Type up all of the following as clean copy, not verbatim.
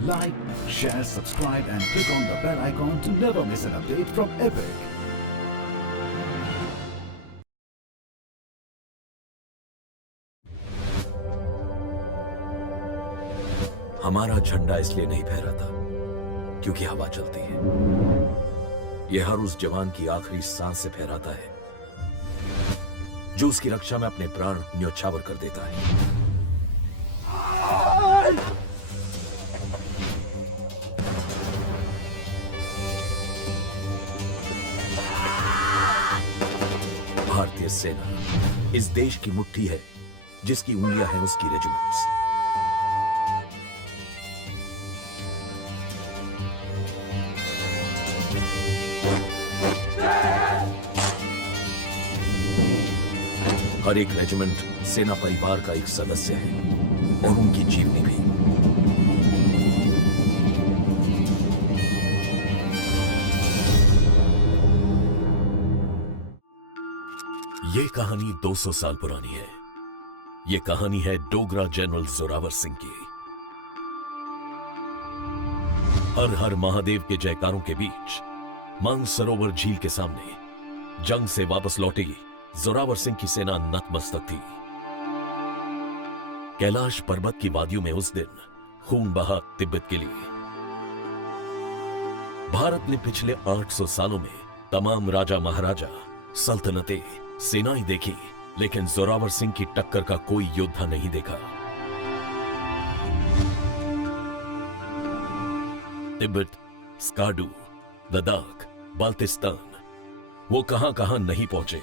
Like, share, subscribe and click on the bell icon to never miss an update from Epic. हमारा झंडा इसलिए नहीं फहराता क्योंकि हवा चलती है। यह हर उस जवान की आखिरी सांस से फहराता है जो उसकी रक्षा में अपने प्राण न्योछावर कर देता है। भारतीय सेना इस देश की मुट्ठी है जिसकी उंगलियां हैं उसकी रेजिमेंट्स। हर एक रेजिमेंट सेना परिवार का एक सदस्य है और उनकी जीवनी भी। ये कहानी 200 साल पुरानी है। ये कहानी है डोगरा जनरल जोरावर सिंह की। हर हर महादेव के जयकारों के बीच मानसरोवर झील के सामने जंग से वापस लौटी जोरावर सिंह की सेना नतमस्तक थी। कैलाश पर्वत की वादियों में उस दिन खून बहा तिब्बत के लिए। भारत ने पिछले 800 सालों में तमाम राजा महाराजा, सल्तनतें, सेनाएं देखी, लेकिन जोरावर सिंह की टक्कर का कोई योद्धा नहीं देखा। तिब्बत, स्कार्डू, लद्दाख, बाल्टिस्तान, वो कहां कहां नहीं पहुंचे।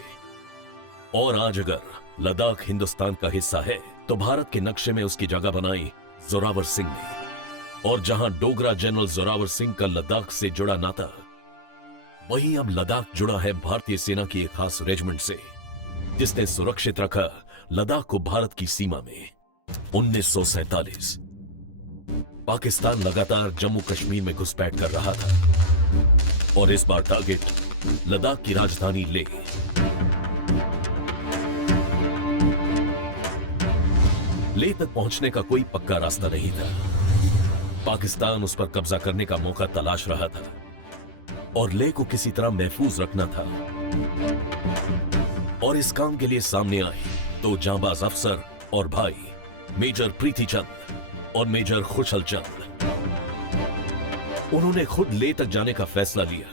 और आज अगर लद्दाख हिंदुस्तान का हिस्सा है तो भारत के नक्शे में उसकी जगह बनाई जोरावर सिंह ने। और जहां डोगरा जनरल जोरावर सिंह का लद्दाख से जुड़ा नाता, वहीं अब लद्दाख जुड़ा है भारतीय सेना की एक खास रेजिमेंट से जिसने सुरक्षित रखा लद्दाख को भारत की सीमा में। 1947 पाकिस्तान लगातार जम्मू कश्मीर में घुसपैठ कर रहा था और इस बार टारगेट लद्दाख की राजधानी लेह। लेह तक पहुंचने का कोई पक्का रास्ता नहीं था। पाकिस्तान उस पर कब्जा करने का मौका तलाश रहा था और लेह को किसी तरह महफूज रखना था। और इस काम के लिए सामने आए दो जांबाज अफसर और भाई, मेजर प्रीति चंद और मेजर खुशल चंद। उन्होंने खुद लेह तक जाने का फैसला लिया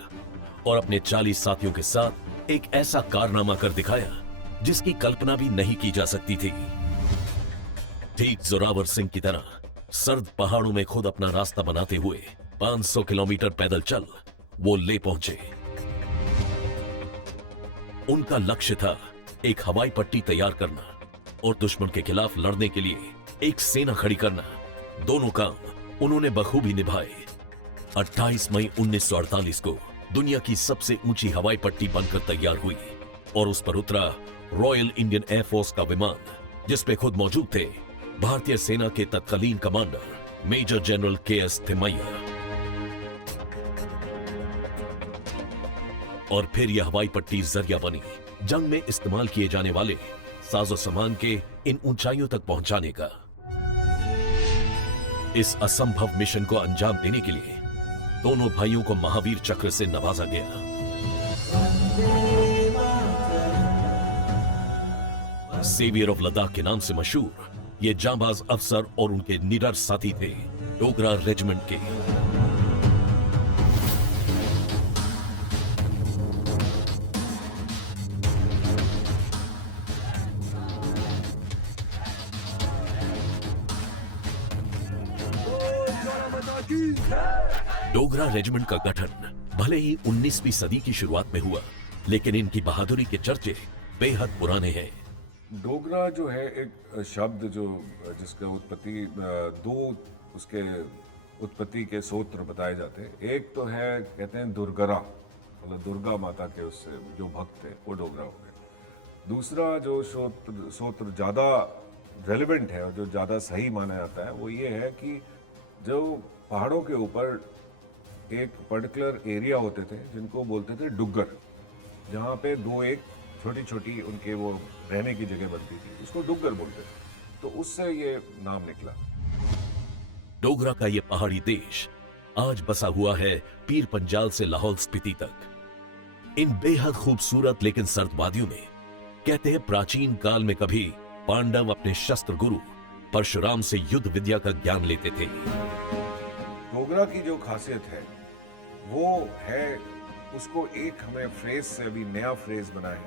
और अपने 40 साथियों के साथ एक ऐसा कारनामा कर दिखाया जिसकी कल्पना भी नहीं की जा सकती थी। ठीक जोरावर सिंह की तरह सर्द पहाड़ों में खुद अपना रास्ता बनाते हुए 500 किलोमीटर पैदल चल वो ले पहुंचे। उनका लक्ष्य था एक हवाई पट्टी तैयार करना और दुश्मन के खिलाफ लड़ने के लिए एक सेना खड़ी करना। दोनों काम उन्होंने बखूबी निभाए। 28 मई 1948 को दुनिया की सबसे ऊंची हवाई पट्टी बनकर तैयार हुई और उस पर उतरा रॉयल इंडियन एयरफोर्स का विमान जिसपे खुद मौजूद थे भारतीय सेना के तत्कालीन commander major general K S. Thimayya. और फिर यह हवाई पट्टी जरिया बनी जंग में इस्तेमाल किए जाने वाले साजो सामान के इन ऊंचाइयों तक पहुंचाने का। इस असंभव मिशन को अंजाम देने के लिए दोनों भाइयों को महावीर चक्र से नवाजा गया। सेवियर ऑफ लद्दाख के नाम से मशहूर ये जांबाज अफसर और उनके निडर साथी थे डोगरा रेजिमेंट के। डोगरा रेजिमेंट का गठन भले ही 19वीं सदी की शुरुआत में हुआ, लेकिन इनकी बहादुरी के चर्चे बेहद पुराने हैं। डोगरा जो है एक शब्द जो जिसका उत्पत्ति दो उसके उत्पत्ति के सूत्र बताए जाते हैं। एक तो है कहते हैं दुर्गरा, मतलब दुर्गा माता के उससे जो भक्त थे वो डोगरा हो गए। दूसरा जो सूत्र ज़्यादा रेलेवेंट है और जो ज़्यादा सही माना जाता है वो ये है कि जो पहाड़ों के ऊपर एक पर्टिकुलर एरिया होते थे जिनको बोलते थे डुग्गर, जहाँ पे दो एक छोटी छोटी उनके वो रहने की जगह बनती थी, उसको डुग्गर बोलते थे। तो उससे ये नाम निकला। डोगरा का ये पहाड़ी देश आज बसा हुआ है पीर पंजाल से लाहौल स्पीति तक। इन बेहद खूबसूरत लेकिन सर्द वादियों में कहते हैं प्राचीन काल में कभी पांडव अपने शस्त्र गुरु परशुराम से युद्ध विद्या का ज्ञान लेते थे। डोगरा की जो खासियत है वो है, उसको एक हमें फ्रेज से अभी नया फ्रेज बना है,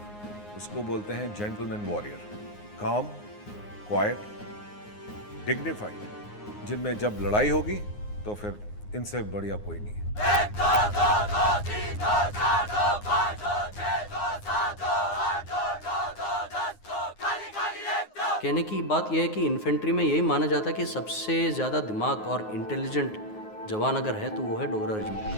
उसको बोलते हैं जेंटलमैन वॉरियर। काम, क्वाइट, डिग्निफाइड, जिनमें जब लड़ाई होगी तो फिर इनसे बढ़िया कोई नहीं है। कहने की बात यह है कि इन्फेंट्री में यही माना जाता है कि सबसे ज़्यादा दिमाग और इंटेलिजेंट जवान अगर है तो वो है डोगरा रेजिमेंट का।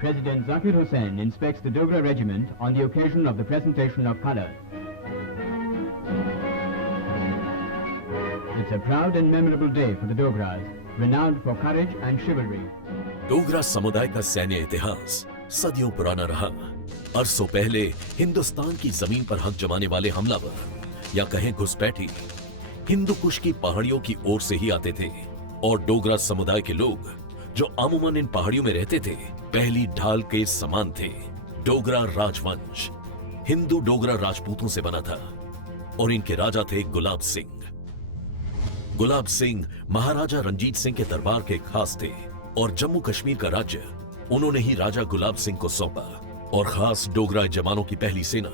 President Zakir Hussain inspects the Dogra regiment on the occasion of the presentation of colors. It's a proud and memorable day for the Dogras, renowned for courage and chivalry. Dogra समुदाय का सैन्य इतिहास सदियों पुराना रहा। अरसों पहले हिंदुस्तान की जमीन पर हक जमाने वाले हमलावर या कहें घुसपैठी हिंदू कुश की पहाड़ियों की ओर से ही आते थे और डोगरा समुदाय के लोग जो अमूमन इन पहाड़ियों में रहते थे पहली ढाल के समान थे। डोगरा राजवंश हिंदू डोगरा राजपूतों से बना था और इनके राजा थे गुलाब सिंह। गुलाब सिंह महाराजा रंजीत सिंह के दरबार के खास थे और जम्मू कश्मीर का राज्य उन्होंने ही राजा गुलाब सिंह को सौंपा। और खास डोगरा जवानों की पहली सेना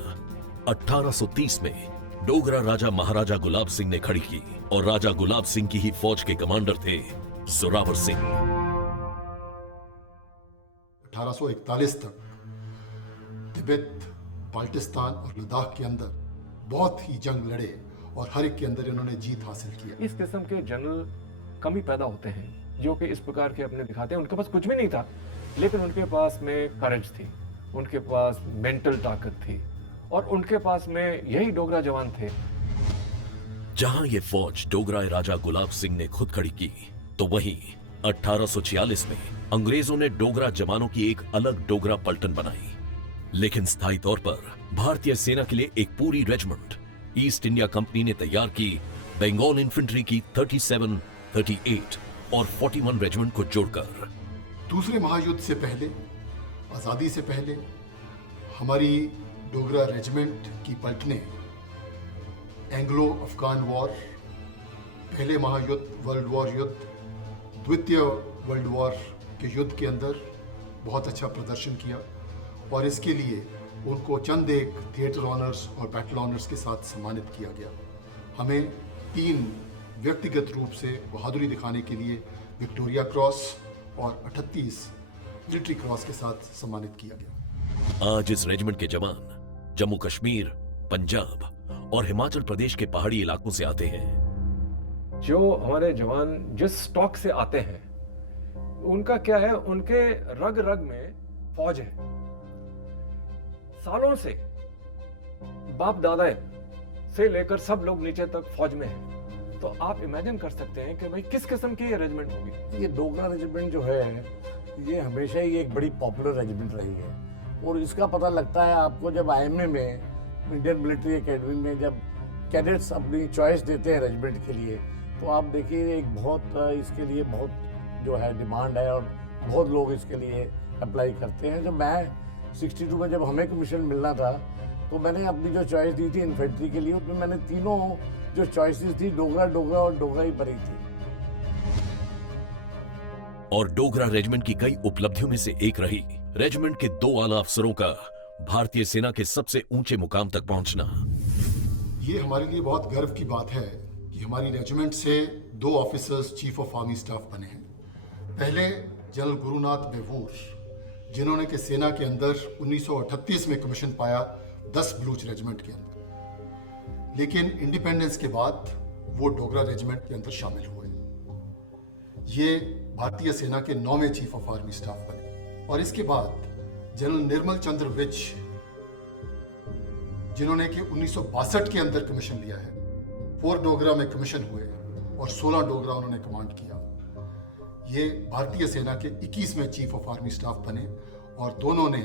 1830 में डोगरा राजा महाराजा गुलाब सिंह ने खड़ी की और राजा गुलाब सिंह की ही फौज के कमांडर थे जोरावर सिंह। 1841 तक तिब्बत, बाल्टिस्तान और लद्दाख के अंदर बहुत ही जंग लड़े और हर एक के अंदर इन्होंने जीत हासिल किया। इस किस्म के जनरल कम ही पैदा होते हैं जो कि इस प्रकार के अपने दिखाते हैं। उनके पास कुछ भी नहीं था लेकिन उनके पास में करेज थी, उनके पास मेंटल ताकत थी और उनके पास में यही डोगरा जवान थे। जहां ये फौज डोगरा राजा गुलाब सिंह ने खुद खड़ी की तो वहीं 1846 में अंग्रेजों ने डोगरा जवानों की एक अलग डोगरा पलटन बनाई। लेकिन स्थायी तौर पर भारतीय सेना के लिए एक पूरी रेजिमेंट ईस्ट इंडिया कंपनी ने तैयार की। बंगाल इन्फेंट्री की 37, 38 और 41 रेजिमेंट को जोड़कर। दूसरे महायुद्ध से पहले, आज़ादी से पहले हमारी डोगरा रेजिमेंट की पलटने एंग्लो अफगान वॉर, पहले महायुद्ध वर्ल्ड वॉर युद्ध, द्वितीय वर्ल्ड वॉर के युद्ध के अंदर बहुत अच्छा प्रदर्शन किया और इसके लिए उनको चंद एक थिएटर ऑनर्स और बैटल ऑनर्स के साथ सम्मानित किया गया। हमें 3 व्यक्तिगत रूप से बहादुरी दिखाने के लिए विक्टोरिया क्रॉस और 38 मिलिट्री क्रॉस के साथ सम्मानित किया गया। आज इस रेजिमेंट के जवान जम्मू कश्मीर, पंजाब और हिमाचल प्रदेश के पहाड़ी इलाकों से आते हैं। जो हमारे जवान जिस स्टॉक से आते हैं उनका क्या है, उनके रग रग में फौज है। सालों से बाप दादा से लेकर सब लोग नीचे तक फौज में हैं। तो आप इमेजिन कर सकते हैं कि भाई किस किस्म की ये रेजिमेंट होगी। ये डोगरा रेजिमेंट जो है ये हमेशा ही एक बड़ी पॉपुलर रेजिमेंट रही है और इसका पता लगता है आपको जब आईएमए में, इंडियन मिलिट्री एकेडमी में, जब कैडेट्स अपनी चॉइस देते हैं रेजिमेंट के लिए तो आप देखिए एक बहुत इसके लिए बहुत जो है डिमांड है और बहुत लोग इसके लिए अप्लाई करते हैं। जब मैं 62 में जब हमें कमीशन मिलना था तो मैंने अपनी जो चॉइस दी थी इन्फेंट्री के लिए उसमें मैंने तीनों जो चॉइसेस थी डोगरा, डोगरा और डोगरा ही भरी थी। और डोगरा रेजिमेंट की कई उपलब्धियों में से एक रही रेजिमेंट के 2 आला अफसरों का भारतीय सेना के सबसे ऊंचे मुकाम तक पहुंचना। ये हमारे लिए बहुत गर्व की बात है कि हमारी रेजिमेंट से 2 officers chief of army staff बने हैं। पहले जनरल गुरुनाथ बेवूर, जिन्होंने कि सेना के अंदर 1938 में कमीशन पाया 10 बलूच रेजिमेंट के अंदर, लेकिन इंडिपेंडेंस के बाद वो डोगरा रेजिमेंट के अंदर शामिल हुए। ये भारतीय सेना के 9वें चीफ ऑफ आर्मी स्टाफ बने। और इसके बाद जनरल निर्मल चंद्र विज, जिन्होंने कि 1962 के अंदर कमीशन लिया है, 4 डोगरा में कमीशन हुए और 16 डोगरा उन्होंने कमांड किया। ये भारतीय सेना के 21वें चीफ ऑफ आर्मी स्टाफ बने और दोनों ने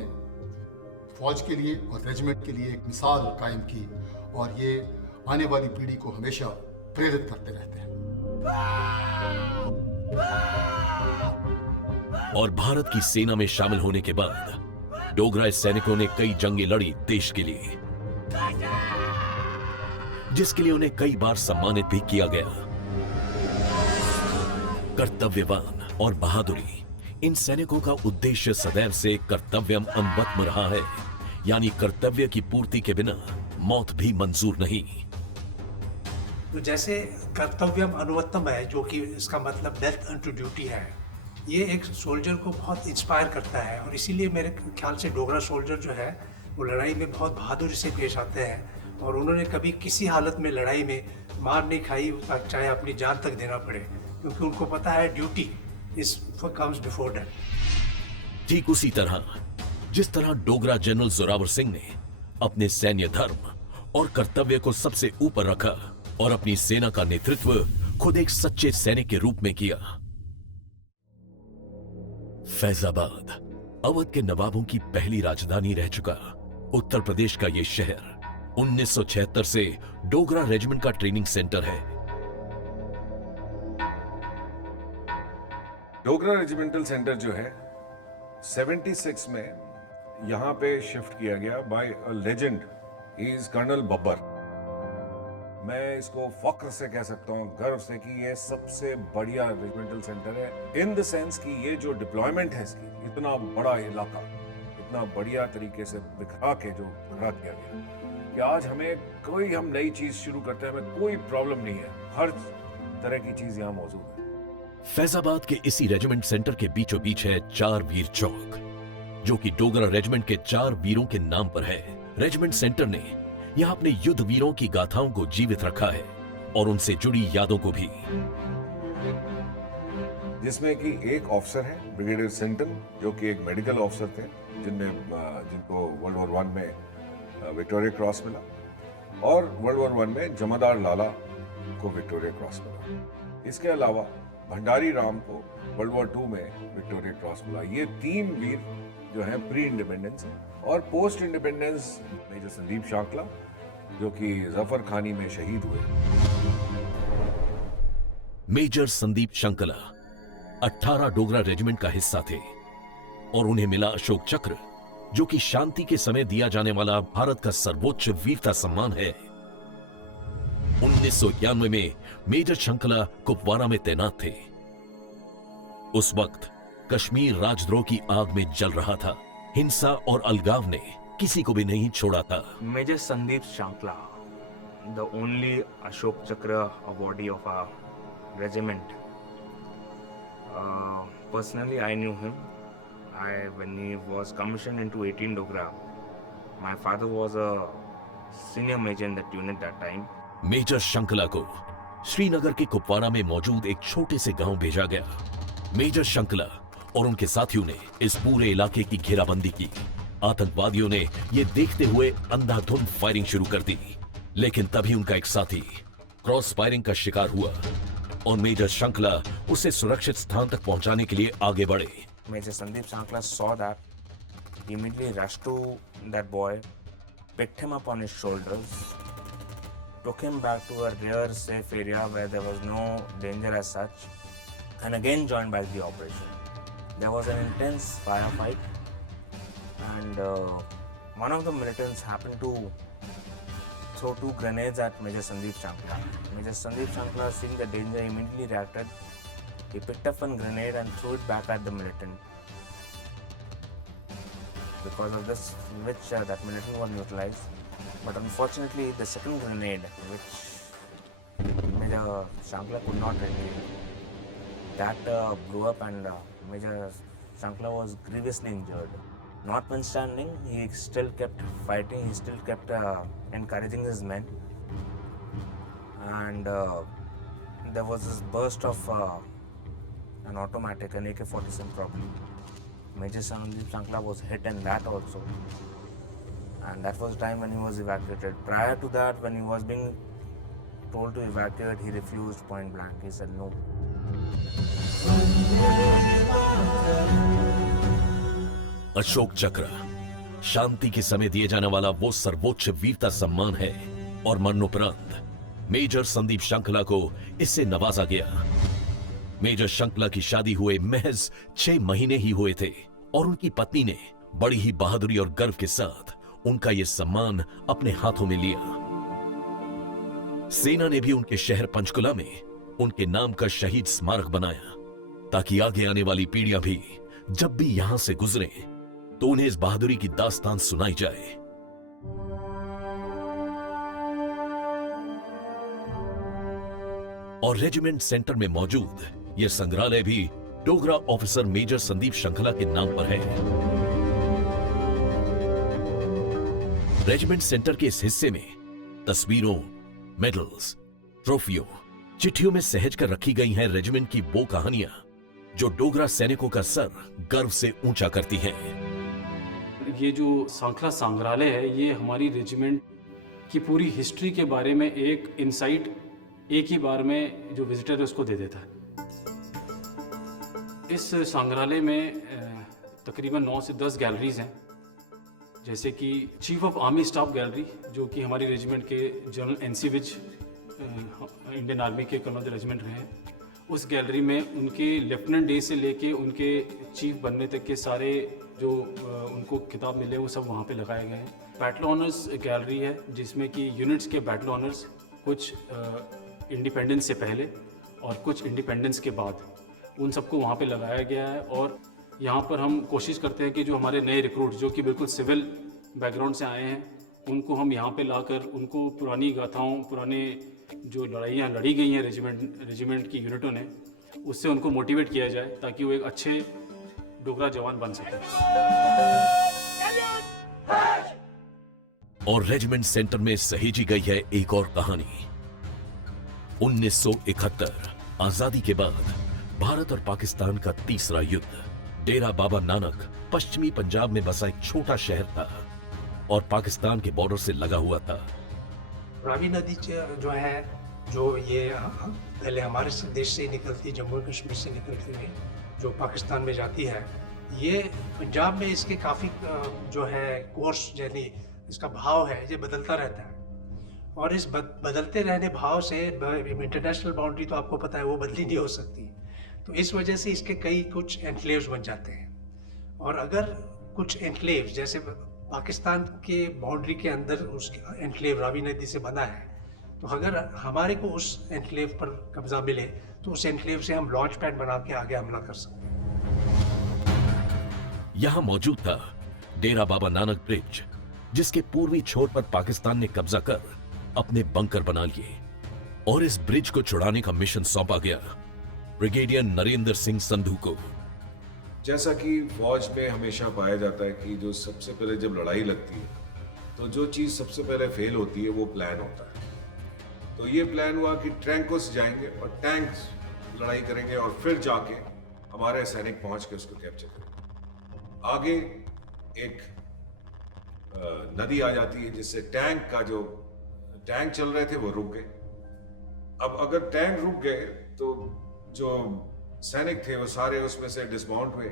फौज के लिए और रेजिमेंट के लिए एक मिसाल कायम की और ये आने वाली पीढ़ी को हमेशा प्रेरित करते रहते हैं। और भारत की सेना में शामिल होने के बाद डोगरा सैनिकों ने कई जंगें लड़ी देश के लिए, जिसके लिए उन्हें कई बार सम्मानित भी किया गया। कर्तव्यवान और बहादुरी, इन सैनिकों का उद्देश्य सदैव से कर्तव्यम अन्वत्म रहा है, यानी कर्तव्य की पूर्ति के बिना मौत भी मंजूर नहीं। तो जैसे कर्तव्यम अनुवत्तम है, जो कि इसका मतलब डेथ अनटू ड्यूटी है, ये एक सोल्जर को बहुत इंस्पायर करता है। और इसीलिए मेरे ख्याल से डोगरा सोल्जर जो है वो लड़ाई में बहुत बहादुरी से पेश आते हैं, और उन्होंने कभी किसी हालत में लड़ाई में मार नहीं खाई, चाहे अपनी जान तक देना पड़े, क्योंकि उनको पता है duty is comes before death. ठीक उसी तरह जिस तरह डोगरा जनरल जोरावर सिंह ने अपने सैन्य धर्म और कर्तव्य को सबसे ऊपर रखा और अपनी सेना का नेतृत्व खुद एक सच्चे सैनिक के रूप में किया। फैजाबाद अवध के नवाबों की पहली राजधानी रह चुका उत्तर प्रदेश का यह शहर 1976 से डोगरा रेजिमेंट का ट्रेनिंग सेंटर है। डोगरा रेजिमेंटल सेंटर जो है 76 में यहां पे शिफ्ट किया गया by a legend, he is colonel Babbar. मैं इसको फख्र से कह सकता हूं, गर्व से, कि ये सबसे बढ़िया रेजिमेंटल सेंटर है इन द सेंस कि ये जो डिप्लॉयमेंट है इसकी, इतना बड़ा इलाका इतना बढ़िया तरीके से बिखरा के जो खड़ा किया गया कि आज हम नई चीज शुरू करते हैं, हमें कोई प्रॉब्लम नहीं है, हर तरह की चीज यहाँ मौजूद है। फैजाबाद के इसी रेजिमेंट सेंटर के बीचों बीच है 4 वीर चौक, जो कि डोगरा रेजिमेंट के 4 वीरों के नाम पर है। रेजिमेंट सेंटर ने यहाँ अपने युद्ध वीरों की गाथाओं को जीवित रखा है और उनसे जुड़ी यादों को भी, जिसमें कि एक ऑफिसर है ब्रिगेडियर सिंटन, जो कि एक मेडिकल ऑफिसर थे, जिनको वर्ल्ड वॉर 1 में विक्टोरिया क्रॉस मिला, और वर्ल्ड वॉर 1 में जमादार लाला को विक्टोरिया क्रॉस मिला। इसके अलावा भंडारी राम को वर्ल्ड वॉर 2 में विक्टोरिया क्रॉस मिला। ये 3 वीर जो हैं प्री इंडिपेंडेंस, और पोस्ट इंडिपेंडेंस मेजर संदीप शांकला, जो कि जफर खानी में शहीद हुए। मेजर संदीप शंकला 18 डोगरा रेजिमेंट का हिस्सा थे और उन्हें मिला अशोक चक्र, जो कि शांति के समय दिया जाने वाला भारत का सर्वोच्च वीरता सम्मान है। 1991 में मेजर शंकला कुपवारा में तैनात थे। उस वक्त कश्मीर राजद्रोह की आग में जल रहा था। हिंसा और अलगाव ने किसी को भी नहीं छोड़ा था। Major Sandeep Shankla, the only Ashok Chakra awardee of our regiment. Personally, I knew him. When he was commissioned into 18 Dogra, my father was a senior major in that unit that time. Major Shankla को श्रीनगर के कुपवारा में मौजूद एक छोटे से गांव भेजा गया। मेजर शंकला और उनके साथियों ने इस पूरे इलाके की घेराबंदी की। आतंकवादियों ने यह देखते हुए अंधाधुंध फायरिंग शुरू कर दी, लेकिन तभी उनका एक साथी क्रॉस फायरिंग का शिकार हुआ और मेजर शंकला उसे सुरक्षित स्थान तक पहुंचाने के लिए आगे बढ़े। Major Sandeep Shankla saw that, he immediately rushed to that boy, picked him up on his shoulders, took him back to a rear safe area where there was no danger as such, and again joined back the operation. There was an intense firefight, and one of the militants happened to throw 2 grenades at Major Sandeep Shankla. Major Sandeep Shankla, seeing the danger, immediately reacted. He picked up one grenade and threw it back at the militant. Because of this, which that militant was neutralized. But unfortunately, the second grenade, which Major Shankla could not retrieve, that blew up, and Major Shankla was grievously injured. Notwithstanding, he still kept fighting, he still kept encouraging his men. And there was this burst of an automatic, an AK-47 probably. Major Sandeep Shankla was hit in that also. And that was the time when he was evacuated. Prior to that, when he was being told to evacuate, he refused point blank. He said no. Ashok चक्र शांति के समय दिए जाने वाला वो सर्वोच्च वीरता सम्मान है और मरणोपरांत मेजर संदीप श्रृंखला को इससे नवाजा गया। मेजर श्रृंखला की शादी हुए महज 6 महीने ही हुए थे और उनकी पत्नी ने बड़ी ही बहादुरी और गर्व के साथ उनका यह सम्मान अपने हाथों में लिया। सेना ने भी उनके शहर पंचकुला में उनके नाम का शहीद स्मारक बनाया ताकि आगे आने वाली पीढ़ियां भी जब भी यहां से गुजरे तो उन्हें इस बहादुरी की दास्तान सुनाई जाए। और रेजिमेंट सेंटर में मौजूद यह संग्रहालय भी डोगरा ऑफिसर मेजर संदीप श्रृंखला के नाम पर है। रेजिमेंट सेंटर के इस हिस्से में तस्वीरों, मेडल्स, ट्रॉफियों, चिट्ठियों में सहेज कर रखी गई हैं रेजिमेंट की वो कहानियां जो डोगरा सैनिकों का सर गर्व से ऊंचा करती हैं। ये जो सांखला संग्रहालय है ये हमारी रेजिमेंट की पूरी हिस्ट्री के बारे में एक इनसाइट एक ही बार में जो विजिटर है उसको दे देता है। इस संग्रहालय में तकरीबन 9 से 10 गैलरीज हैं, जैसे कि chief of army staff gallery जो कि हमारी रेजिमेंट के general NC Vij Indian army के कर्नल रेजिमेंट रहे हैं। उस गैलरी में उनके लेफ्टिनेंट डे से लेके उनके चीफ बनने तक के सारे जो उनको खिताब मिले वो सब वहाँ पे लगाए गए हैं। बैटल ऑनर्स गैलरी है जिसमें कि यूनिट्स के बैटल ऑनर्स कुछ इंडिपेंडेंस से पहले और कुछ इंडिपेंडेंस के बाद उन सबको वहाँ पे लगाया गया है। और यहाँ पर हम कोशिश करते हैं कि जो हमारे नए रिक्रूट जो कि बिल्कुल सिविल बैकग्राउंड से आए हैं उनको हम यहाँ पे लाकर उनको पुरानी गाथाओं, पुराने जो लड़ाइयाँ लड़ी गई हैं रेजिमेंट की यूनिटों ने, उससे उनको मोटिवेट किया जाए ताकि वो एक अच्छे डोगरा जवान बन सके। और रेजिमेंट सेंटर में सहेजी गई है एक और कहानी। 1971 आजादी के बाद भारत और पाकिस्तान का तीसरा युद्ध। डेरा बाबा नानक पश्चिमी पंजाब में बसा एक छोटा शहर था और पाकिस्तान के बॉर्डर से लगा हुआ था। रावी नदी जो है, जो ये पहले हमारे देश से निकलती, जम्मू कश्मीर से निकलती हुई जो पाकिस्तान में जाती है, ये पंजाब में इसके काफ़ी जो है कोर्स, यानी इसका भाव है, ये बदलता रहता है। और इस बदलते रहने भाव से इंटरनेशनल बाउंड्री तो आपको पता है वो बदली नहीं हो सकती, तो इस वजह से इसके कई कुछ एनक्लेव्स बन जाते हैं। और अगर कुछ एनक्लेव्स जैसे पाकिस्तान के बाउंड्री के अंदर उस एनक्लेव रावी नदी से बना है, तो अगर हमारे को उस एनक्लेव पर कब्जा मिले तो उस एनक्लेव से हम लॉन्च पैड बना के आगे हमला कर सकते हैं। यहां मौजूद था डेरा बाबा नानक ब्रिज, जिसके पूर्वी छोर पर पाकिस्तान ने कब्जा कर अपने बंकर बना लिए और इस ब्रिज को छुड़ाने का मिशन सौंपा गया ब्रिगेडियर नरेंद्र सिंह संधू को। जैसा कि फौज में हमेशा पाया जाता है कि जो सबसे पहले जब लड़ाई लगती है तो जो चीज़ सबसे पहले फेल होती है वो प्लान होता है। तो ये प्लान हुआ कि टैंकों से जाएंगे और टैंक्स लड़ाई करेंगे और फिर जाके हमारे सैनिक पहुंच के उसको कैप्चर करेंगे। आगे एक नदी आ जाती है जिससे टैंक चल रहे थे वो रुक गए। अब अगर टैंक रुक गए तो जो सैनिक थे वो सारे उसमें से डिसमाउंट हुए।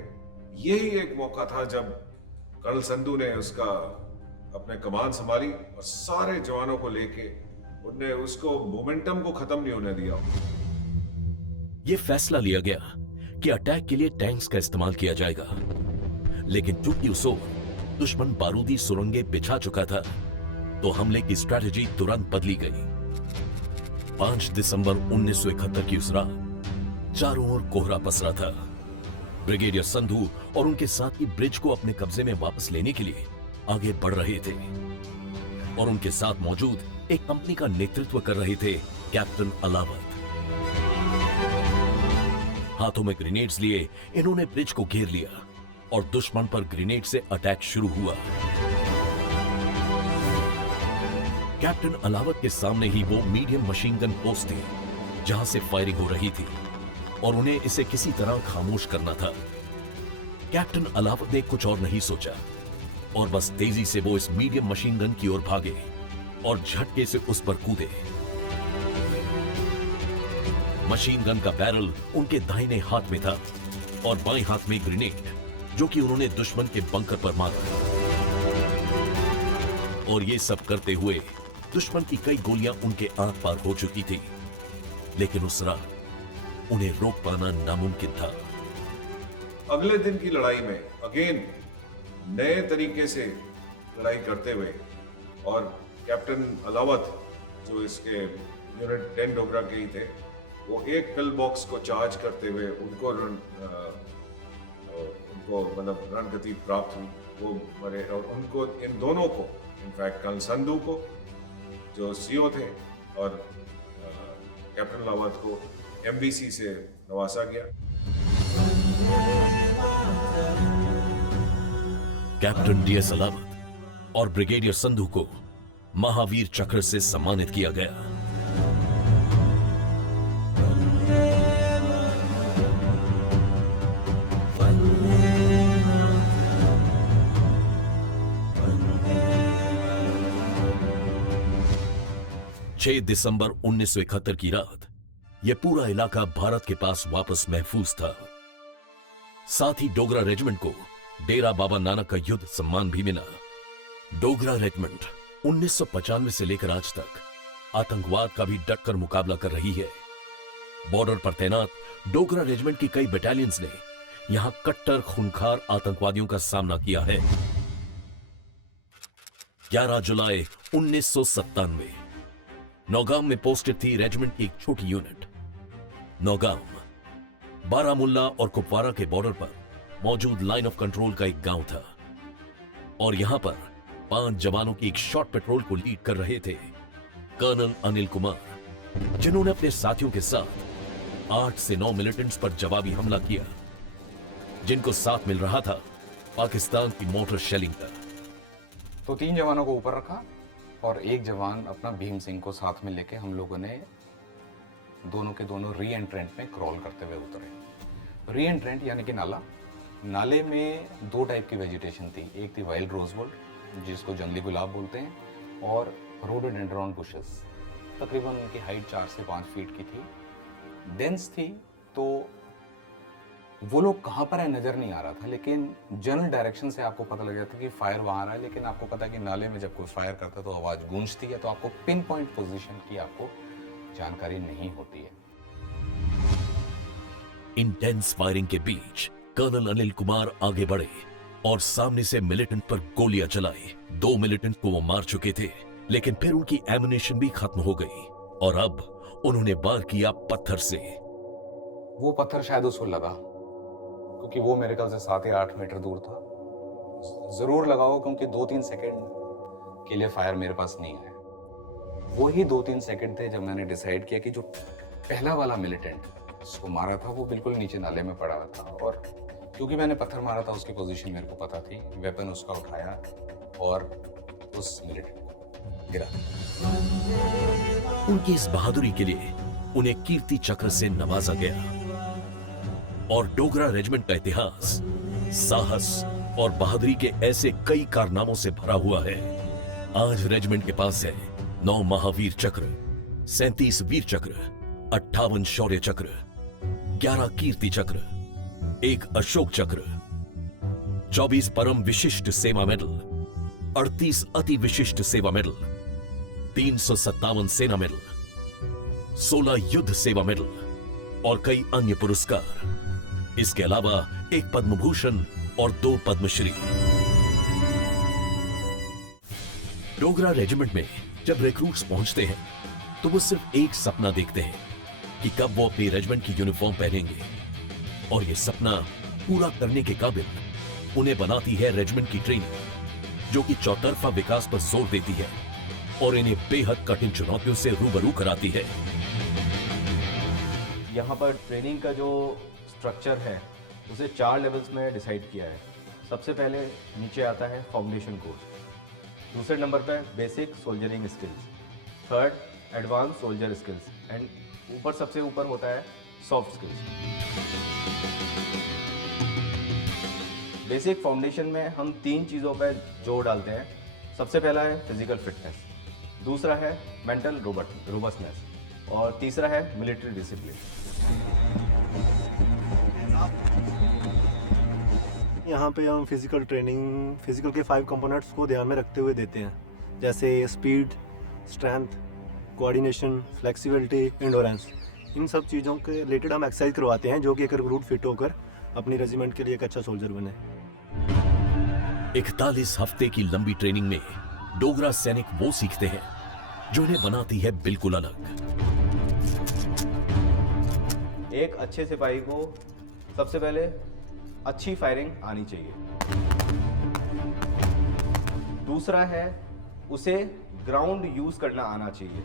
यही एक मौका था जब कर्नल संधू ने उसका अपने कमान संभाली और सारे जवानों को लेके उनने उसको मोमेंटम को खत्म नहीं होने दिया। ये फैसला लिया गया कि अटैक के लिए टैंक्स का इस्तेमाल किया जाएगा, लेकिन चूंकि उस ओर दुश्मन बारूदी सुरंगें बिछा चुका था तो हमले की स्ट्रैटेजी तुरंत बदली गई। 5 दिसंबर 1971 की उस रात चारों ओर कोहरा पसरा था। ब्रिगेडियर संधू और उनके साथी ब्रिज को अपने कब्जे में वापस लेने के लिए आगे बढ़ रहे थे और उनके साथ मौजूद एक कंपनी का नेतृत्व कर रहे थे कैप्टन अलावत। हाथों में ग्रेनेड्स लिए इन्होंने ब्रिज को घेर लिया और दुश्मन पर ग्रेनेड से अटैक शुरू हुआ। कैप्टन अलावत के सामने ही वो मीडियम मशीन गन पोस्ट थी जहां से फायरिंग हो रही थी और उन्हें इसे किसी तरह खामोश करना था। कैप्टन अलावत ने कुछ और नहीं सोचा और बस तेजी से वो इस मीडियम मशीन गन की ओर भागे और झटके से उस पर कूदे। मशीन गन का बैरल उनके दाहिने हाथ में था और बाएं हाथ में ग्रेनेड जो कि उन्होंने दुश्मन के बंकर पर मारा। और ये सब करते हुए दुश्मन की कई गोलियां उनके आंख पार हो चुकी थी, लेकिन उस रात उन्हें रोक पाना नामुमकिन था। अगले दिन की लड़ाई में अगेन नए तरीके से लड़ाई करते हुए, और कैप्टन अलावत जो इसके यूनिट 10 डोगरा के ही थे, वो एक पिल बॉक्स को चार्ज करते हुए उनको मतलब रणगति प्राप्त हुई, वो मरे। और उनको, इन दोनों को, इनफैक्ट कर्नल संधू को जो सीओ थे और कैप्टन अलावत को MVC से नवाजा गया। कैप्टन DS अलावत और ब्रिगेडियर संधू को महावीर चक्र से सम्मानित किया गया। दिसंबर 1971 की रात यह पूरा इलाका भारत के पास वापस महफूज था। साथ ही डोगरा रेजिमेंट को डेरा बाबा नानक का युद्ध सम्मान भी मिला। डोगरा रेजिमेंट 1995 से लेकर आज तक आतंकवाद का भी डटकर मुकाबला कर रही है। बॉर्डर पर तैनात डोगरा रेजिमेंट की कई बटालियंस ने यहां कट्टर खूंखार आतंकवादियों का सामना किया है। 11 जुलाई 1997 नौगाम में पोस्टेड थी रेजिमेंट की एक छोटी यूनिट। नौगाम बारामुल्ला और कुपवारा के बॉर्डर पर मौजूद लाइन ऑफ कंट्रोल का एक गांव था, और यहां पर 5 जवानों की एक शॉर्ट पेट्रोल को लीड कर रहे थे कर्नल अनिल कुमार, जिन्होंने अपने साथियों के साथ 8 से 9 मिलिटेंट्स पर जवाबी हमला किया, जिनको साथ मिल रहा था पाकिस्तान की मोटर शेलिंग का। तो 3 जवानों को ऊपर रखा और एक जवान अपना भीम सिंह को साथ में लेके हम लोगों ने दोनों के दोनों री एंट्रेंट में क्रॉल करते हुए उतरे। री एंट्रेंट यानी कि नाले में 2 टाइप की वेजिटेशन थी। एक थी वाइल्ड रोजवुड जिसको जंगली गुलाब बोलते हैं, और रोडोडेंड्रॉन बुशेस। तकरीबन उनकी हाइट 4 से 5 फीट की थी, डेंस थी। तो वो लोग कहाँ पर है नज़र नहीं आ रहा था, लेकिन जनरल डायरेक्शन से आपको पता लग जाता कि फायर वहाँ आ रहा है। लेकिन आपको पता है कि नाले में जब कोई फायर करता है तो आवाज़ गूंजती है, तो आपको पिन पॉइंट पोजीशन की आपको जानकारी नहीं होती है। इंटेंस फायरिंग के बीच कर्नल अनिल कुमार आगे बढ़े और सामने से मिलिटेंट पर गोलियां चलाई। 2 मिलिटेंट को वो मार चुके थे, लेकिन फिर उनकी एमुनेशन भी खत्म हो गई और अब उन्होंने वार किया पत्थर से। वो पत्थर शायद उसको लगा, क्योंकि वो मेरे ख्याल से 7 या 8 मीटर दूर था। जरूर लगा हो, क्योंकि 2-3 सेकंड के लिए फायर मेरे पास नहीं आया। वो ही 2-3 सेकंड थे जब मैंने डिसाइड किया कि जो पहला वाला मिलिटेंट उसको मारा था वो बिल्कुल नीचे नाले में पड़ा हुआ था, और क्योंकि मैंने पत्थर मारा था उसकी पोजीशन मेरे को पता थी। वेपन उसका उठाया और उस मिलिटेंट को गिरा। उनकी इस बहादुरी के लिए उन्हें कीर्ति चक्र से नवाजा गया। और डोगरा रेजिमेंट का इतिहास साहस और बहादुरी के ऐसे कई कारनामों से भरा हुआ है। आज रेजिमेंट के पास है 9 महावीर चक्र, 37 वीर चक्र, 58 शौर्य चक्र, 11 कीर्ति चक्र, 1 अशोक चक्र, 24 परम विशिष्ट सेवा मेडल, 38 अति विशिष्ट सेवा मेडल, 357 सेना मेडल, 16 युद्ध सेवा मेडल और कई अन्य पुरस्कार। इसके अलावा 1 पद्म भूषण और 2 पद्मश्री। डोगरा रेजिमेंट में जब रिक्रूट्स पहुंचते हैं तो वो सिर्फ एक सपना देखते हैं कि कब वो अपनी रेजिमेंट की यूनिफॉर्म पहनेंगे, और ये सपना पूरा करने के काबिल उन्हें बनाती है रेजिमेंट की ट्रेनिंग, जो कि चौतरफा विकास पर जोर देती है और इन्हें बेहद कठिन चुनौतियों से रूबरू कराती है। यहाँ पर ट्रेनिंग का जो स्ट्रक्चर है उसे 4 लेवल्स में डिसाइड किया है। सबसे पहले नीचे आता है फाउंडेशन कोर्स, दूसरे नंबर पर basic soldiering skills, third advance soldier skills, and ऊपर सबसे ऊपर होता है सॉफ्ट स्किल्स। बेसिक फाउंडेशन में हम 3 चीज़ों पर जोर डालते हैं। सबसे पहला है फिजिकल फिटनेस, दूसरा है मेंटल रोबस्टनेस और तीसरा है मिलिट्री डिसिप्लिन। यहाँ पे हम फिजिकल ट्रेनिंग फिजिकल के 5 कंपोनेंट्स को ध्यान में रखते हुए देते हैं, जैसे speed, strength, coordination, flexibility, endurance, इन सब चीज़ों के रिलेटेड हम एक्सरसाइज करवाते हैं जो कि एक रिक्रूट फिट होकर अपनी रेजिमेंट के लिए एक अच्छा सोल्जर बने। 41 हफ्ते की लंबी ट्रेनिंग में डोगरा सैनिक वो सीखते हैं जो इन्हें बनाती है बिल्कुल अलग। एक अच्छे सिपाही को सबसे पहले अच्छी फायरिंग आनी चाहिए। दूसरा है उसे ग्राउंड यूज करना आना चाहिए।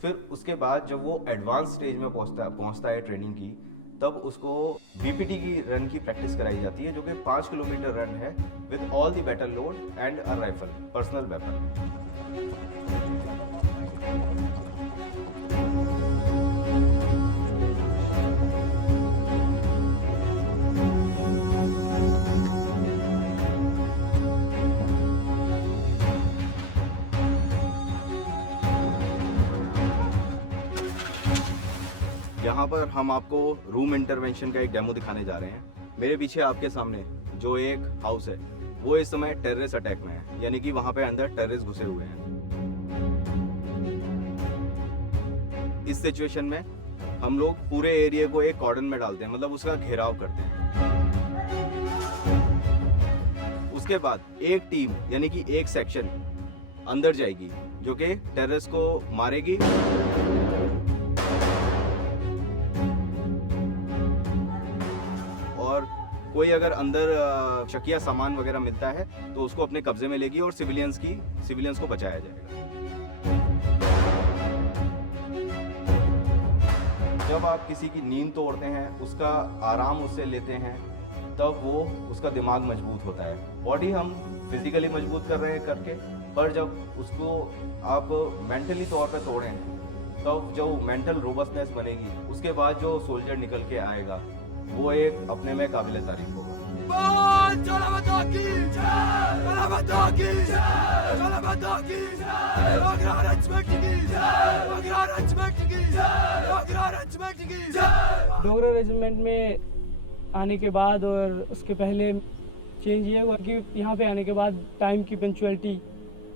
फिर उसके बाद जब वो एडवांस स्टेज में पहुंचता है ट्रेनिंग की, तब उसको बीपीटी की रन की प्रैक्टिस कराई जाती है जो कि 5 किलोमीटर रन है with all the battle load and a rifle, personal weapon. यहाँ पर हम आपको रूम इंटरवेंशन का एक डेमो दिखाने जा रहे हैं। मेरे पीछे आपके सामने जो एक हाउस है वो इस समय टेररिस्ट अटैक में है, यानी कि वहाँ पे अंदर टेररिस्ट घुसे हुए हैं। इस सिचुएशन में हम लोग पूरे एरिया को एक कॉर्डन में डालते हैं, मतलब उसका घेराव करते हैं। उसके बाद एक टीम यानी कि एक सेक्शन अंदर जाएगी जो कि टेररिस्ट को मारेगी। और कोई अगर अंदर शकिया सामान वगैरह मिलता है तो उसको अपने कब्जे में लेगी और सिविलियंस को बचाया जाएगा। जब आप किसी की नींद तोड़ते हैं, उसका आराम उससे लेते हैं, तब वो उसका दिमाग मजबूत होता है। बॉडी हम फिजिकली मजबूत कर रहे हैं करके, पर जब उसको आप मेंटली तौर पे तोड़ें तब जो मेंटल रोबस्टनेस बनेगी, उसके बाद जो सोल्जर निकल के आएगा वो एक अपने में काबिल तारीफ होगा। डोगरा रेजिमेंट में आने के बाद और उसके पहले चेंज ये हुआ कि यहाँ पे आने के बाद टाइम की पंक्चुअलिटी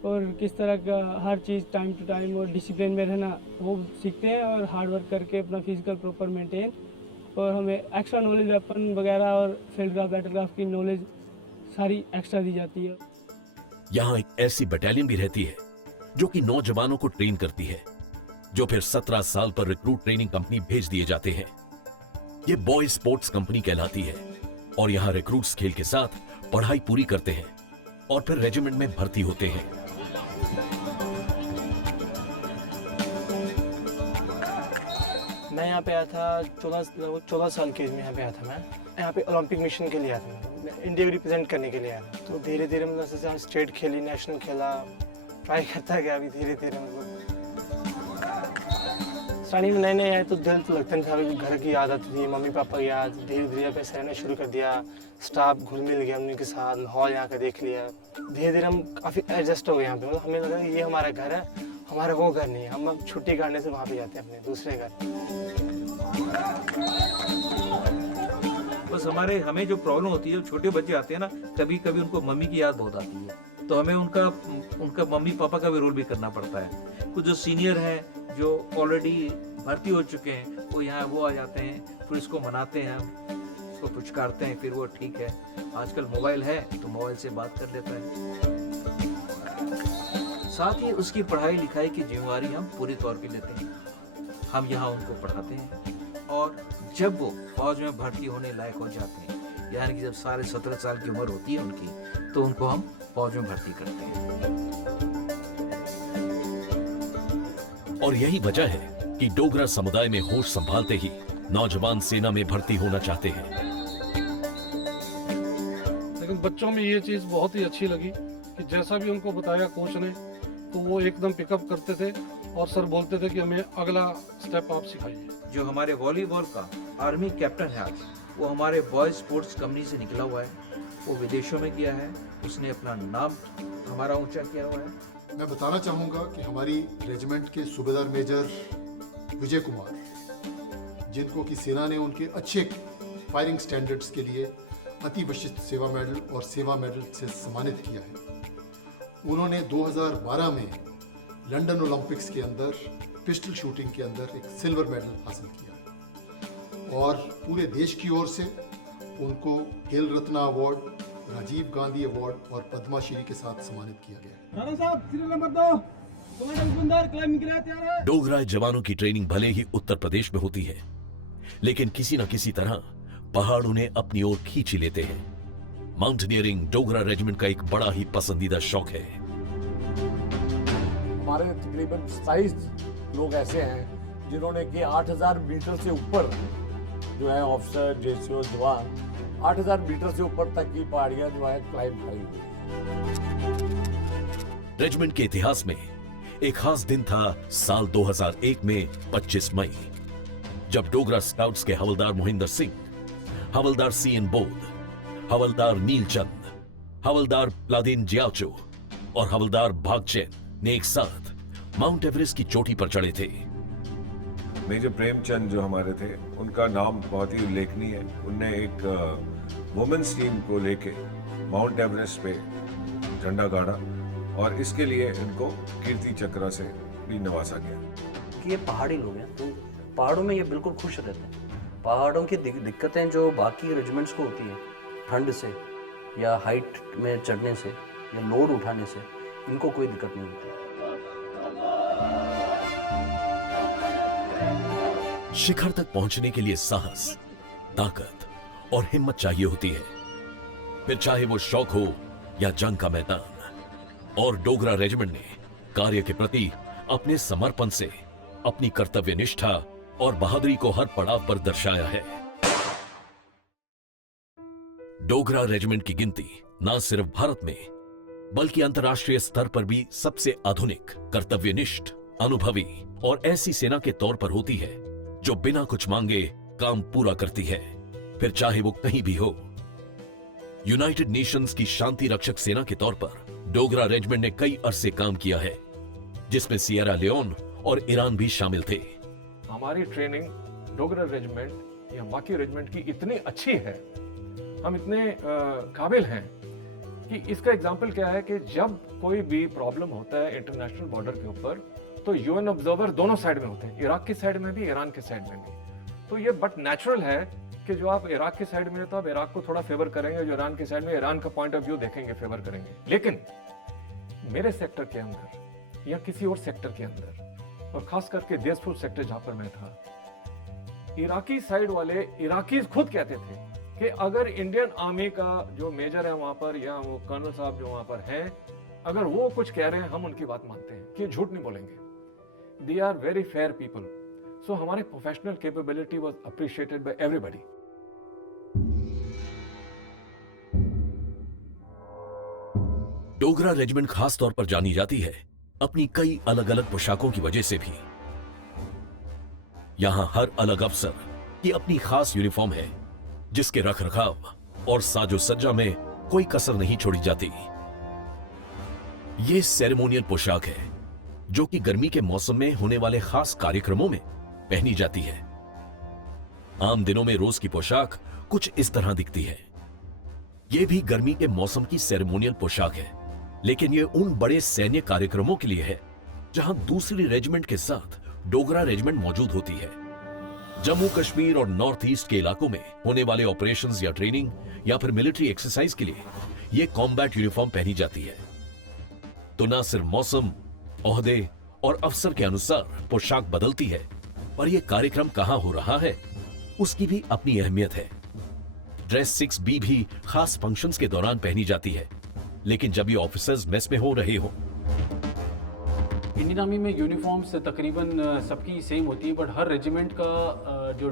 और किस तरह का हर चीज़ टाइम टू टाइम और डिसिप्लिन में रहना वो सीखते हैं, और हार्ड वर्क करके अपना फिजिकल प्रॉपर मेंटेन, और हमें एक्स्ट्रा नॉलेज वेपन वगैरह और फील्ड क्राफ्ट बैटल क्राफ्ट की नॉलेज सारी एक्स्ट्रा दी जाती है। यहाँ एक ऐसी बटालियन भी रहती है जो कि नौजवानों को ट्रेन करती है, जो फिर 17 साल पर रिक्रूट ट्रेनिंग कंपनी भेज दिए जाते हैं। ये बॉय स्पोर्ट्स कंपनी कहलाती है और यहाँ रिक्रूट्स खेल के साथ पढ़ाई पूरी करते हैं और फिर रेजिमेंट में भर्ती होते हैं। मैं यहाँ पे आया था 14 साल की एज में यहाँ पे आया था। मैं यहाँ पे ओलंपिक मिशन के लिए आया था, मैं इंडिया को रिप्रेजेंट करने के लिए आया था। तो धीरे धीरे मतलब जैसे स्टेट खेली, नेशनल खेला, ट्राई करता गया। अभी धीरे धीरे मतलब स्टार्टिंग में नए नए आए तो दिल तो लगता नहीं था, घर की आदत थी, मम्मी पापा की याद। धीरे धीरे पे रहना शुरू कर दिया, स्टाफ घुल मिल गया उनके साथ, माहौल यहाँ का देख लिया। धीरे धीरे हम काफ़ी एडजस्ट हो गए यहाँ पे। मतलब हमें लगा कि ये हमारा घर है, हमारा वो घर नहीं है। हम छुट्टी काटने से वहाँ पे जाते हैं अपने दूसरे घर। बस हमें जो प्रॉब्लम होती है, छोटे बच्चे आते हैं ना, कभी कभी उनको मम्मी की याद बहुत आती है, तो हमें उनका मम्मी पापा का भी रोल भी करना पड़ता है। कुछ जो सीनियर हैं जो ऑलरेडी भर्ती हो चुके हैं, वो आ जाते हैं, फिर इसको मनाते हैं, हम इसको पुचकारते हैं, फिर वो ठीक है। आजकल मोबाइल है तो मोबाइल से बात कर लेता है। साथ ही उसकी पढ़ाई लिखाई की जिम्मेवारी हम पूरी तौर पे लेते हैं। हम यहाँ उनको पढ़ाते हैं, और जब वो फौज में भर्ती होने लायक हो जाते हैं, यानी कि जब सारे 17 साल की उम्र होती है उनकी, तो उनको हम फौज में भर्ती करते हैं। और यही वजह है कि डोगरा समुदाय में होश संभालते ही नौजवान सेना में भर्ती होना चाहते हैं। लेकिन बच्चों में ये चीज बहुत ही अच्छी लगी कि जैसा भी उनको बताया कोच ने, तो वो एकदम पिकअप करते थे और सर बोलते थे कि हमें अगला स्टेप आप सिखाइए। जो हमारे वॉलीबॉल का आर्मी कैप्टन है आज, वो हमारे बॉय स्पोर्ट्स कंपनी से निकला हुआ है। वो विदेशों में गया है, उसने अपना नाम हमारा ऊंचा किया हुआ है। मैं बताना चाहूँगा कि हमारी रेजिमेंट के सूबेदार मेजर विजय कुमार, जिनको कि सेना ने उनके अच्छे फायरिंग स्टैंडर्ड्स के लिए अति विशिष्ट सेवा मेडल और सेवा मेडल से सम्मानित किया है। उन्होंने 2012 में लंदन ओलंपिक्स के अंदर पिस्टल शूटिंग के अंदर एक सिल्वर मेडल हासिल किया और पूरे देश की ओर से उनको खेल रत्न अवार्ड, राजीव गांधी अवार्ड और पद्मश्री के साथ सम्मानित किया गया है। डोगरा जवानों की ट्रेनिंग भले ही उत्तर प्रदेश में होती है, लेकिन किसी न किसी तरह पहाड़ उन्हें अपनी ओर खींच ही लेते हैं। माउंटेनियरिंग डोगरा रेजिमेंट का एक बड़ा ही पसंदीदा शौक है। हमारे तकरीबन 27 लोग ऐसे हैं जिन्होंने कि 8000 मीटर से ऊपर जो है ऑफिसर, जेसीओ, जवान 8000 मीटर से ऊपर तक की पहाड़ियां जो है क्लाइंब करी हुई। रेजिमेंट के इतिहास में एक खास दिन था साल 2001 में 25 मई, जब डोगरा स्काउट्स के हवलदार मोहिंदर सिंह, हवलदार सीएन बोध, हवलदार नीलचंद, हवलदार प्लादिन जियाचो और हवलदार भागचैन ने एक साथ माउंट एवरेस्ट की चोटी पर चढ़े थे। मेजर प्रेमचंद जो हमारे थे, उनका नाम बहुत ही उल्लेखनीय है। उनने एक वुमेन्स टीम को लेके माउंट एवरेस्ट पे झंडा गाड़ा और इसके लिए इनको कीर्ति चक्र से भी नवाजा गया। कि ये पहाड़ी लोग हैं तो पहाड़ों में ये बिल्कुल खुश रहते हैं। पहाड़ों की दिक्कतें जो बाकी रेजिमेंट्स को होती हैं, ठंड से या हाइट में चढ़ने से या लोड उठाने से, इनको कोई दिक्कत नहीं होती। शिखर तक पहुंचने के लिए साहस, ताकत और हिम्मत चाहिए होती है, फिर चाहे वो शौक हो या जंग का मैदान। और डोगरा रेजिमेंट ने कार्य के प्रति अपने समर्पण से अपनी कर्तव्य निष्ठा और बहादुरी को हर पड़ाव पर दर्शाया है। डोगरा रेजिमेंट की गिनती न सिर्फ भारत में बल्कि अंतर्राष्ट्रीय स्तर पर भी सबसे आधुनिक, कर्तव्यनिष्ठ, अनुभवी और ऐसी सेना के तौर पर होती है जो बिना कुछ मांगे काम पूरा करती है, फिर चाहे वो कहीं भी हो। यूनाइटेड नेशंस की शांति रक्षक सेना के तौर पर डोगरा रेजिमेंट ने कई अरसे काम किया है, जिसमें सियरा लियोन और ईरान भी शामिल थे। हमारी ट्रेनिंग डोगरा रेजिमेंट या बाकी रेजिमेंट की इतनी अच्छी है, हम इतने काबिल हैं कि इसका एग्जाम्पल क्या है कि जब कोई भी प्रॉब्लम होता है इंटरनेशनल बॉर्डर के ऊपर, तो यूएन ऑब्जर्वर दोनों साइड में होते हैं, इराक की साइड में भी, ईरान के साइड में भी। तो ये बट नेचुरल है कि जो आप इराक की साइड में, तो आप इराक को थोड़ा फेवर करेंगे, जो ईरान की साइड में, ईरान का पॉइंट ऑफ व्यू देखेंगे, फेवर करेंगे। लेकिन मेरे सेक्टर के अंदर या किसी और सेक्टर के अंदर, और खास करके देशपुर सेक्टर जहां पर मैं था, इराकी साइड वाले इराकीज खुद कहते थे कि अगर इंडियन आर्मी का जो मेजर है वहां पर या वो कर्नल साहब जो वहां पर हैं, अगर वो कुछ कह रहे हैं हम उनकी बात मानते हैं कि झूठ नहीं बोलेंगे। They are very fair people. So हमारे professional capability was appreciated by everybody. Dogra regiment खास तौर पर जानी जाती है अपनी कई अलग अलग पोशाकों की वजह से भी। यहां हर अलग अफसर की अपनी खास यूनिफॉर्म है, जिसके रखरखाव और साजो सज्जा में कोई कसर नहीं छोड़ी जाती। ये सेरेमोनियल पोशाक है जो कि गर्मी के मौसम में होने वाले खास कार्यक्रमों में पहनी जाती है। आम दिनों में रोज की पोशाक कुछ इस तरह दिखती है। यह भी गर्मी के मौसम की सेरेमोनियल पोशाक है, लेकिन यह उन बड़े सैन्य कार्यक्रमों के लिए है जहां दूसरी रेजिमेंट के साथ डोगरा रेजिमेंट मौजूद होती है। जम्मू कश्मीर और नॉर्थ ईस्ट के इलाकों में होने वाले ऑपरेशंस या ट्रेनिंग या फिर मिलिट्री एक्सरसाइज के लिए यह कॉम्बैट यूनिफॉर्म पहनी जाती है। तो ना सिर्फ मौसम, ओहदे और अफसर के अनुसार पोशाक बदलती है, पर यह कार्यक्रम कहां हो रहा है उसकी भी अपनी अहमियत है। ड्रेस 6B भी खास फंक्शंस के दौरान पहनी जाती है, लेकिन जब ये ऑफिसर्स मेस में हो रहे हो। इंडियन आर्मी में यूनिफॉर्म्स तकरीबन सबकी सेम होती है, बट हर रेजिमेंट का जो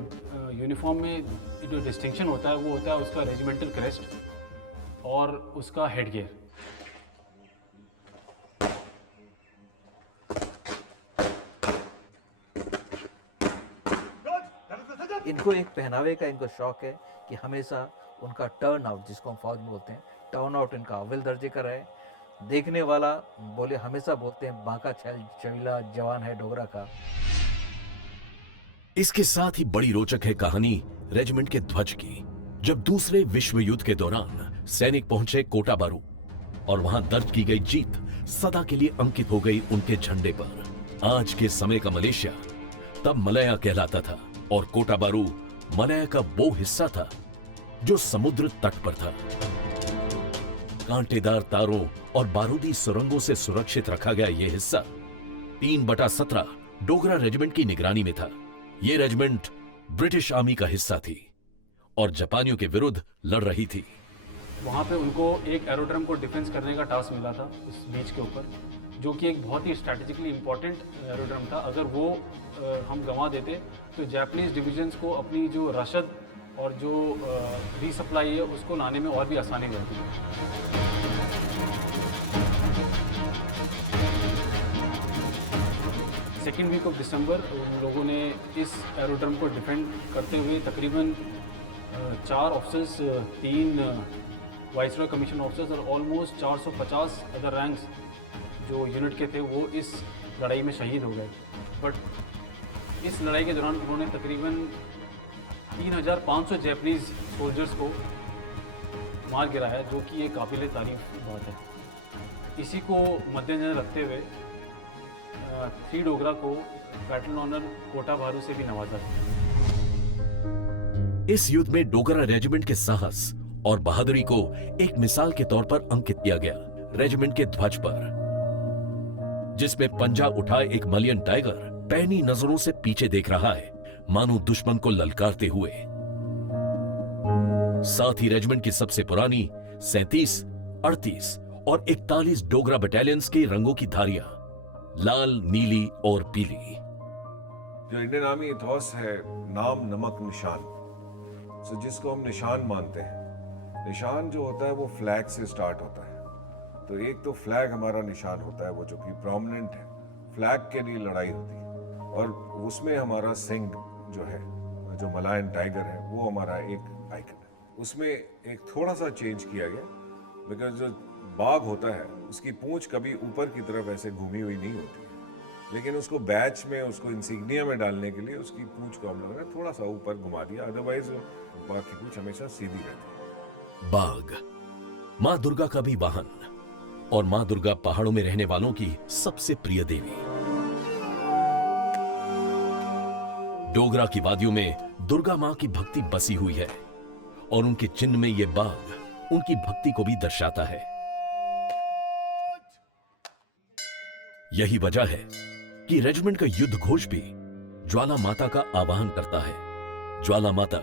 यूनिफॉर्म में जो डिस्टिंक्शन होता है वो होता है उसका रेजिमेंटल क्रेस्ट और उसका हेडगियर। इनको एक पहनावे का इनको शौक है कि हमेशा उनका टर्न आउट, जिसको हम फौज में बोलते हैं, टर्न आउट इनका अव्वल दर्जे का रहे। देखने वाला बोले, हमेशा बोलते हैं बांका छबीला जवान है डोगरा का। इसके साथ ही बड़ी रोचक है कहानी रेजिमेंट के ध्वज की। जब दूसरे विश्व युद्ध के दौरान सैनिक पहुंचे कोटा बारू और वहां दर्ज की गई जीत सदा के लिए अंकित हो गई उनके झंडे पर। आज के समय का मलेशिया तब मलया कहलाता था और कोटा बारू मलया का वो हिस्सा था जो समुद्र तट पर था। कांटेदार तारों और बारूदी सुरंगों से सुरक्षित रखा गया यह हिस्सा 3/17 डोगरा रेजिमेंट की निगरानी में था। यह रेजिमेंट ब्रिटिश आर्मी का हिस्सा थी और जापानियों के विरुद्ध लड़ रही थी। वहाँ पे उनको एक एरोड्रम को डिफेंस करने का टास्क मिला था इस बीच के ऊपर, जो कि एक बहुत ही स्ट्रैटेजिकली इम्पोर्टेंट एरोड्रम था। अगर वो हम गंवा देते तो जापानीज डिविजन्स को अपनी जो रसद और जो रीसप्लाई है उसको लाने में और भी आसानी रहती है। सेकेंड वीक ऑफ दिसंबर उन लोगों ने इस एरोड्रम को डिफेंड करते हुए तकरीबन 4 ऑफिसर्स, 3 वाइसरॉय कमीशन ऑफिसर्स और ऑलमोस्ट 450 अदर रैंक्स जो यूनिट के थे वो इस लड़ाई में शहीद हो गए। बट इस लड़ाई के दौरान उन्होंने तकरीबन 3500 जापानीज सोल्जर्स को मार गिराया, जो कि एक काबिल तारीफ बात है। इसी को मद्देनजर रखते हुए 3 डोगरा को बैटल ऑनर कोटा बारू से भी नवाजा गया। इस युद्ध में डोगरा रेजिमेंट के साहस और बहादुरी को एक मिसाल के तौर पर अंकित किया गया रेजिमेंट के ध्वज पर, जिसमें पंजा उठाए एक मलियन टाइगर पैनी नजरों से पीछे देख रहा है, मानो दुश्मन को ललकारते हुए। साथ ही रेजिमेंट की सबसे पुरानी 37, 38 और 41 डोगरा बटालियंस के रंगों की धारियां लाल, नीली और पीली। जो इंडियन आर्मी इथॉस है, नाम नमक निशान, तो जिसको हम निशान मानते हैं। निशान जो होता है वो फ्लैग से स्टार्ट होता है। तो एक तो फ्लैग हमारा निशान होता है, वो जो कि प्रोमिनेंट है, फ्लैग के लिए लड़ाई होती है। और उसमें हमारा सिंह जो है, जो मलायन टाइगर है, वो हमारा एक आइकन है। उसमें एक थोड़ा सा चेंज किया गया, बिकॉज जो बाघ होता है उसकी पूंछ कभी ऊपर की तरफ ऐसे घूमी हुई नहीं होती है, लेकिन उसको बैच में, उसको इंसिग्निया में डालने के लिए उसकी पूंछ को हम लोगों ने थोड़ा सा ऊपर घुमा दिया, अदरवाइज बाघ की पूंछ हमेशा सीधी रहती है। बाघ मां दुर्गा का भी वाहन और मां दुर्गा पहाड़ों में रहने वालों की सबसे प्रिय देवी। डोगरा की वादियों में दुर्गा मां की भक्ति बसी हुई है और उनके चिन्ह में यह बाघ उनकी भक्ति को भी दर्शाता है। यही वजह है कि रेजिमेंट का युद्ध घोष भी ज्वाला माता का आवाहन करता है। ज्वाला माता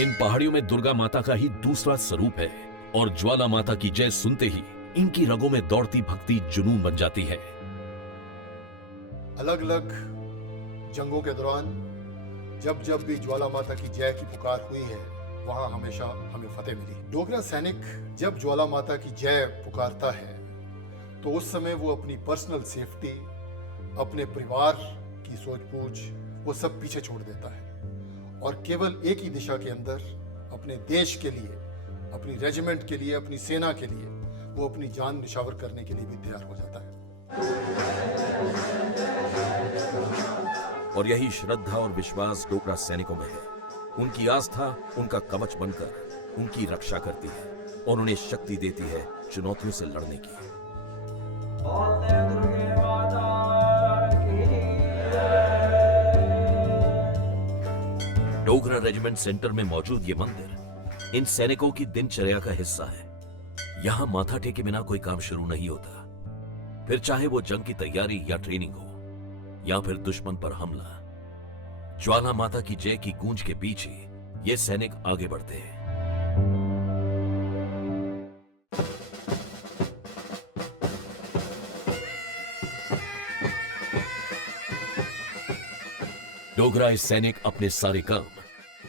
इन पहाड़ियों में दुर्गा माता का ही दूसरा स्वरूप है और ज्वाला माता की जय सुनते ही इनकी रगों में दौड़ती भक्ति जुनून बन जाती है। अलग अलग जंगों के दौरान जब जब भी ज्वाला माता की जय की पुकार हुई है, वहां हमेशा हमें फतेह मिली। डोगरा सैनिक जब ज्वाला माता की जय पुकारता है तो उस समय वो अपनी पर्सनल सेफ्टी, अपने परिवार की सोच पूछ, वो सब पीछे छोड़ देता है और केवल एक ही दिशा के अंदर अपने देश के लिए, अपनी रेजिमेंट के लिए, अपनी सेना के लिए वो अपनी जान निछावर करने के लिए भी तैयार हो जाता है। और यही श्रद्धा और विश्वास डोगरा सैनिकों में है। उनकी आस्था उनका कवच बनकर उनकी रक्षा करती है और उन्हें शक्ति देती है चुनौतियों से लड़ने की। डोगरा रेजिमेंट सेंटर में मौजूद ये मंदिर इन सैनिकों की दिनचर्या का हिस्सा है। यहां माथा टेके बिना कोई काम शुरू नहीं होता, फिर चाहे वो जंग की तैयारी या ट्रेनिंग हो या फिर दुश्मन पर हमला। ज्वाला माता की जय की गूंज के पीछे ये सैनिक आगे बढ़ते हैं। डोगरा सैनिक अपने सारे काम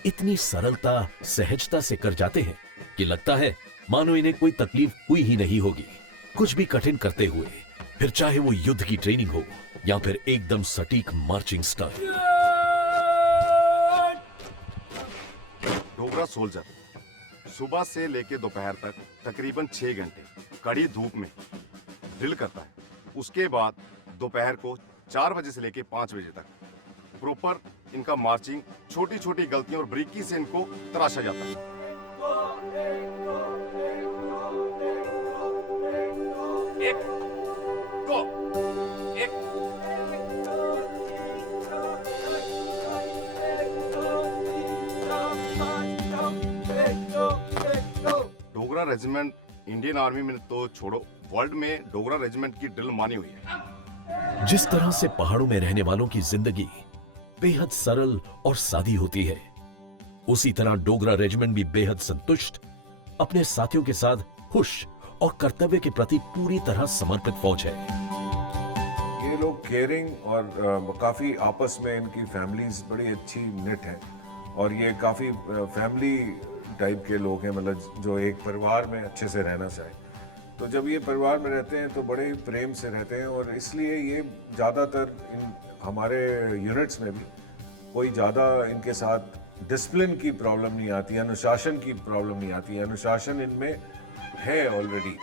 इतनी सरलता, सहजता से कर जाते हैं कि लगता है मानो इन्हें कोई तकलीफ हुई ही नहीं होगी। कुछ भी कठिन करते हुए, फिर चाहे वो युद्ध की ट्रेनिंग हो या फिर एकदम सटीक मार्चिंग स्टाइल। डोगरा सोल्जर सुबह से लेकर दोपहर तक तकरीबन 6 घंटे कड़ी धूप में ड्रिल करता है। उसके बाद दोपहर को 4 बजे से लेकर 5 बजे तक प्रॉपर इनका मार्चिंग, छोटी छोटी गलतियों और बारीकी से इनको तराशा जाता है। एक, दो, एक। डोगरा रेजिमेंट इंडियन आर्मी में तो छोड़ो, वर्ल्ड में डोगरा रेजिमेंट की ड्रिल मानी हुई है। जिस तरह से पहाड़ों में रहने वालों की जिंदगी बेहद सरल और सादी होती है, उसी तरह डोगरा रेजिमेंट भी बेहद संतुष्ट, अपने साथियों के साथ खुश और कर्तव्य के प्रति पूरी तरह समर्पित फौज है। ये लोग केयरिंग और काफ़ी आपस में इनकी फैमिलीज बड़ी अच्छी निट हैं और ये काफ़ी फैमिली टाइप के लोग हैं, मतलब जो एक परिवार में अच्छे से रहना चाहे। तो जब ये परिवार में रहते हैं तो बड़े प्रेम से रहते हैं और इसलिए ये ज़्यादातर इन हमारे यूनिट्स में भी कोई ज़्यादा इनके साथ डिसिप्लिन की प्रॉब्लम नहीं आती, अनुशासन की प्रॉब्लम नहीं आती है। अनुशासन इनमें है ऑलरेडी।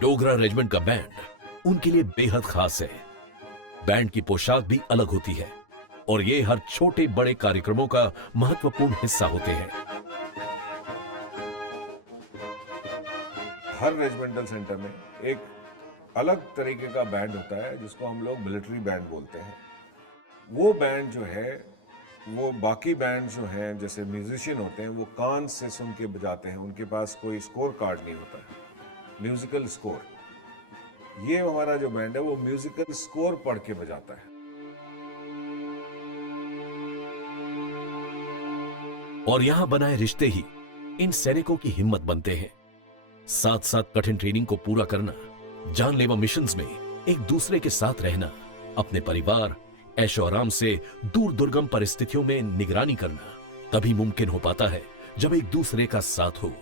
डोगरा रेजिमेंट का बैंड उनके लिए बेहद खास है। बैंड की पोशाक भी अलग होती है और ये हर छोटे बड़े कार्यक्रमों का महत्वपूर्ण हिस्सा होते हैं। हर रेजिमेंटल सेंटर में एक अलग तरीके का बैंड होता है जिसको हम लोग मिलिट्री बैंड बोलते हैं। वो बैंड जो है, वो बाकी बैंड जो हैं जैसे म्यूजिशियन होते हैं वो कान से सुन के बजाते हैं, उनके पास कोई स्कोर कार्ड नहीं होता है, म्यूजिकल स्कोर। ये हमारा जो बैंड है वो म्यूजिकल स्कोर पढ़ के बजाता है। और यहां बनाए रिश्ते ही इन सैनिकों की हिम्मत बनते हैं। साथ साथ कठिन ट्रेनिंग को पूरा करना, जानलेवा मिशंस में एक दूसरे के साथ रहना, अपने परिवार ऐशो आराम से दूर दुर्गम परिस्थितियों में निगरानी करना तभी मुमकिन हो पाता है जब एक दूसरे का साथ हो।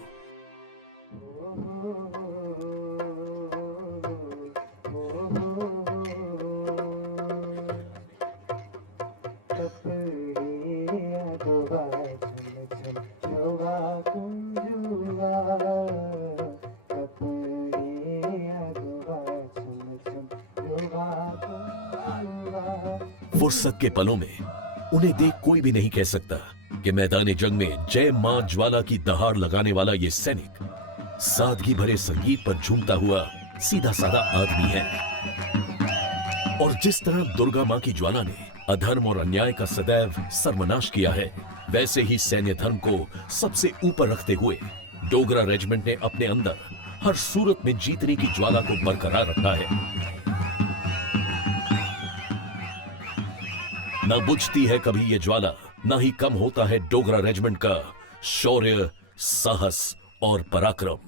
फुर्सत के पलों में उन्हें देख कोई भी नहीं कह सकता कि मैदान जंग में जय मां ज्वाला की दहाड़ लगाने वाला ये सैनिक सादगी भरे संगीत पर झूमता हुआ सीधा साधा आदमी है। और जिस तरह दुर्गा मां की ज्वाला ने अधर्म और अन्याय का सदैव सर्वनाश किया है, वैसे ही सैन्य धर्म को सबसे ऊपर रखते हुए डोगरा रेजिमेंट ने अपने अंदर हर सूरत में जीतने की ज्वाला को बरकरार रखा है। न बुझती है कभी ये ज्वाला, न ही कम होता है डोगरा रेजिमेंट का शौर्य, साहस और पराक्रम।